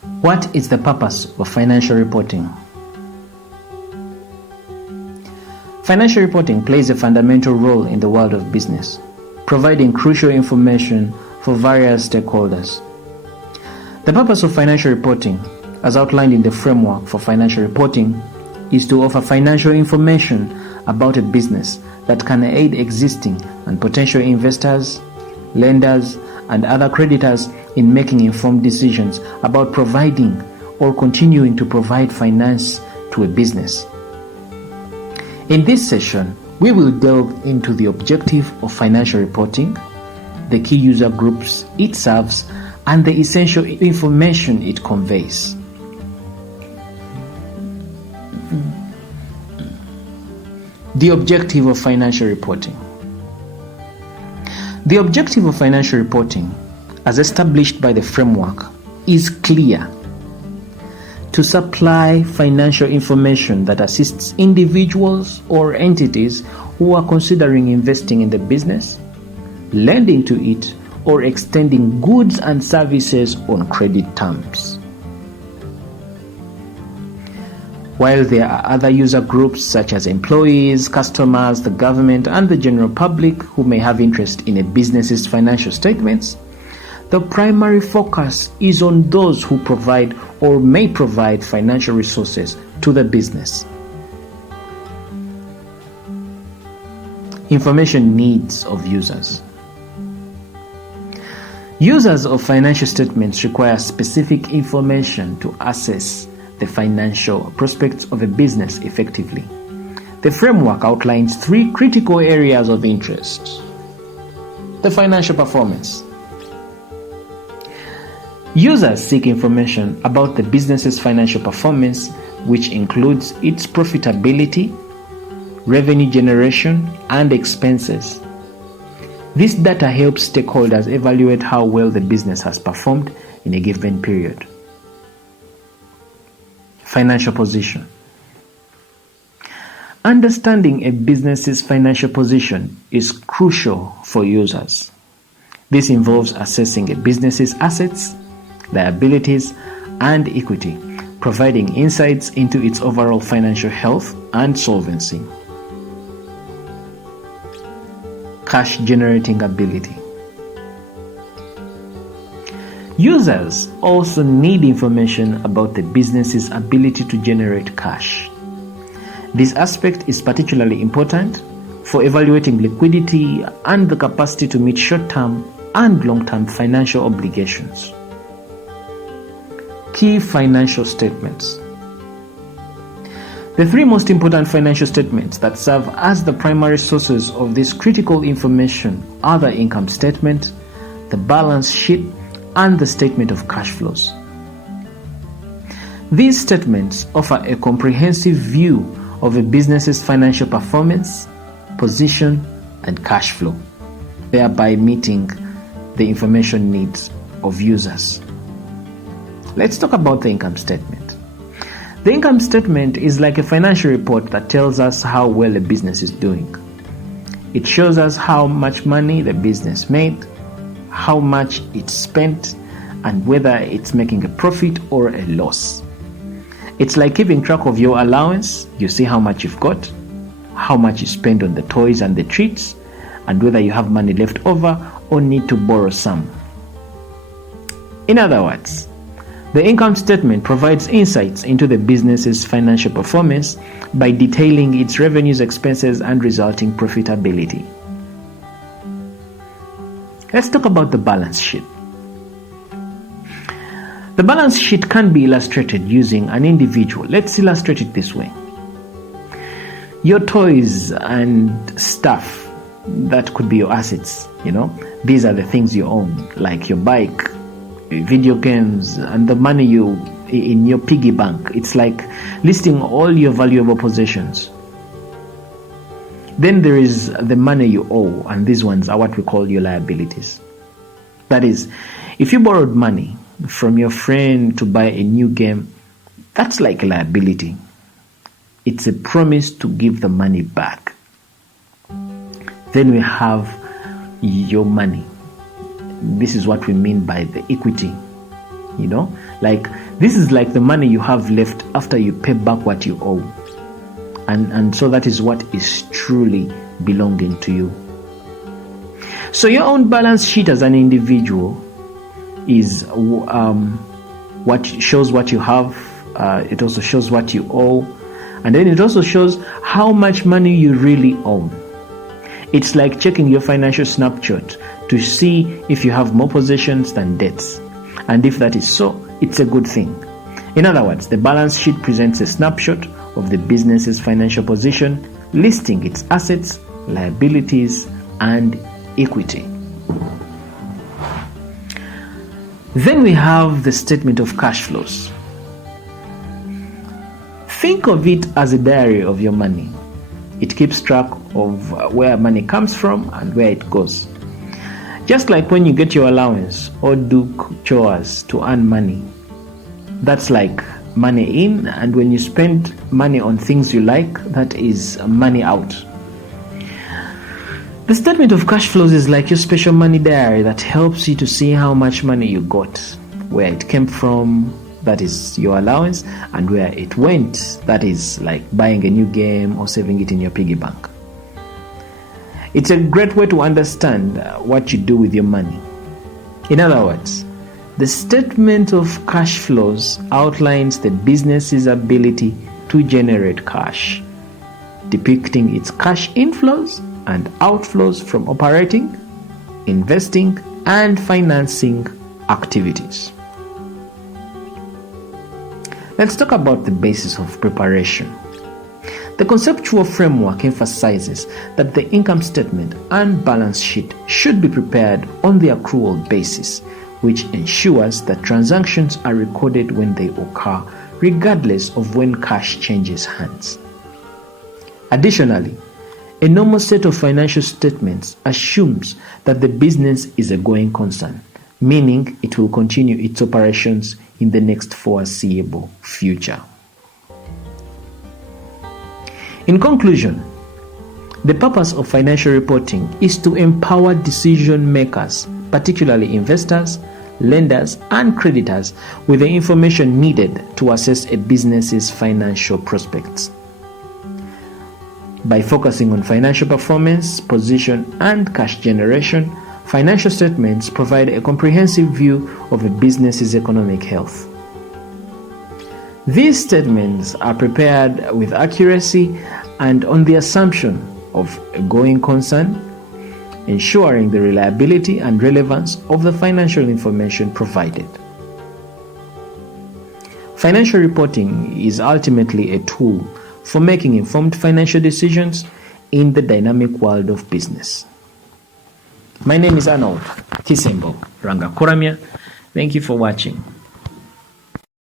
What is the purpose of financial reporting? Financial reporting plays a fundamental role in the world of business, providing crucial information for various stakeholders. The purpose of financial reporting, as outlined in the framework for financial reporting, is to offer financial information about a business that can aid existing and potential investors, lenders, and other creditors in making informed decisions about providing or continuing to provide finance to a business. In this session, we will delve into the objective of financial reporting, the key user groups it serves, and the essential information it conveys. The objective of financial reporting. The objective of financial reporting, as established by the framework, is clear: to supply financial information that assists individuals or entities who are considering investing in the business, lending to it, or extending goods and services on credit terms. While there are other user groups such as employees, customers, the government, and the general public who may have interest in a business's financial statements, the primary focus is on those who provide or may provide financial resources to the business. Information needs of users. Users of financial statements require specific information to assess the financial prospects of a business effectively. The framework outlines three critical areas of interest. The financial performance. Users seek information about the business's financial performance, which includes its profitability, revenue generation, and expenses. This data helps stakeholders evaluate how well the business has performed in a given period. Financial position. Understanding a business's financial position is crucial for users. This involves assessing a business's assets, liabilities, and equity, providing insights into its overall financial health and solvency. Cash generating ability. Users also need information about the business's ability to generate cash. This aspect is particularly important for evaluating liquidity and the capacity to meet short-term and long-term financial obligations. Key financial statements. The three most important financial statements that serve as the primary sources of this critical information are the income statement, the balance sheet, and the statement of cash flows. These statements offer a comprehensive view of a business's financial performance, position, and cash flow, thereby meeting the information needs of users. Let's talk about the income statement. The income statement is like a financial report that tells us how well a business is doing. It shows us how much money the business made, how much it spent, and whether it's making a profit or a loss. It's like keeping track of your allowance. You see how much you've got, how much you spend on the toys and the treats, and whether you have money left over or need to borrow some. In other words, the income statement provides insights into the business's financial performance by detailing its revenues, expenses, and resulting profitability. Let's talk about the balance sheet. The balance sheet can be illustrated using an individual. Let's illustrate it this way. Your toys and stuff, that could be your assets, these are the things you own, like your bike, video games, and the money you in your piggy bank. It's like listing all your valuable possessions. Then there is the money you owe, and these ones are what we call your liabilities. That is, if you borrowed money from your friend to buy a new game, that's like a liability. It's a promise to give the money back. Then we have your money. This is what we mean by the equity. Like, this is like the money you have left after you pay back what you owe. And so that is what is truly belonging to you. So your own balance sheet as an individual is what shows what you have. It also shows what you owe. And then it also shows how much money you really own. It's like checking your financial snapshot to see if you have more possessions than debts. And if that is so, it's a good thing. In other words, the balance sheet presents a snapshot of the business's financial position, listing its assets, liabilities, and equity. Then we have the statement of cash flows. Think of it as a diary of your money. It keeps track of where money comes from and where it goes. Just like when you get your allowance or do chores to earn money, that's like money in, and when you spend money on things you like, that is money out. The statement of cash flows is like your special money diary that helps you to see how much money you got, where it came from, that is your allowance, and where it went, that is like buying a new game or saving it in your piggy bank. It's a great way to understand what you do with your money. In other words, the statement of cash flows outlines the business's ability to generate cash, depicting its cash inflows and outflows from operating, investing, and financing activities. Let's talk about the basis of preparation. The conceptual framework emphasizes that the income statement and balance sheet should be prepared on the accrual basis, which ensures that transactions are recorded when they occur, regardless of when cash changes hands. Additionally, a normal set of financial statements assumes that the business is a going concern, meaning it will continue its operations in the next foreseeable future. In conclusion, the purpose of financial reporting is to empower decision makers, particularly investors, lenders, and creditors, with the information needed to assess a business's financial prospects. By focusing on financial performance, position, and cash generation, financial statements provide a comprehensive view of a business's economic health. These statements are prepared with accuracy and on the assumption of a going concern, ensuring the reliability and relevance of the financial information provided. Financial reporting is ultimately a tool for making informed financial decisions in the dynamic world of business. My name is Arnold Tisembo Rangakuramya. Thank you for watching.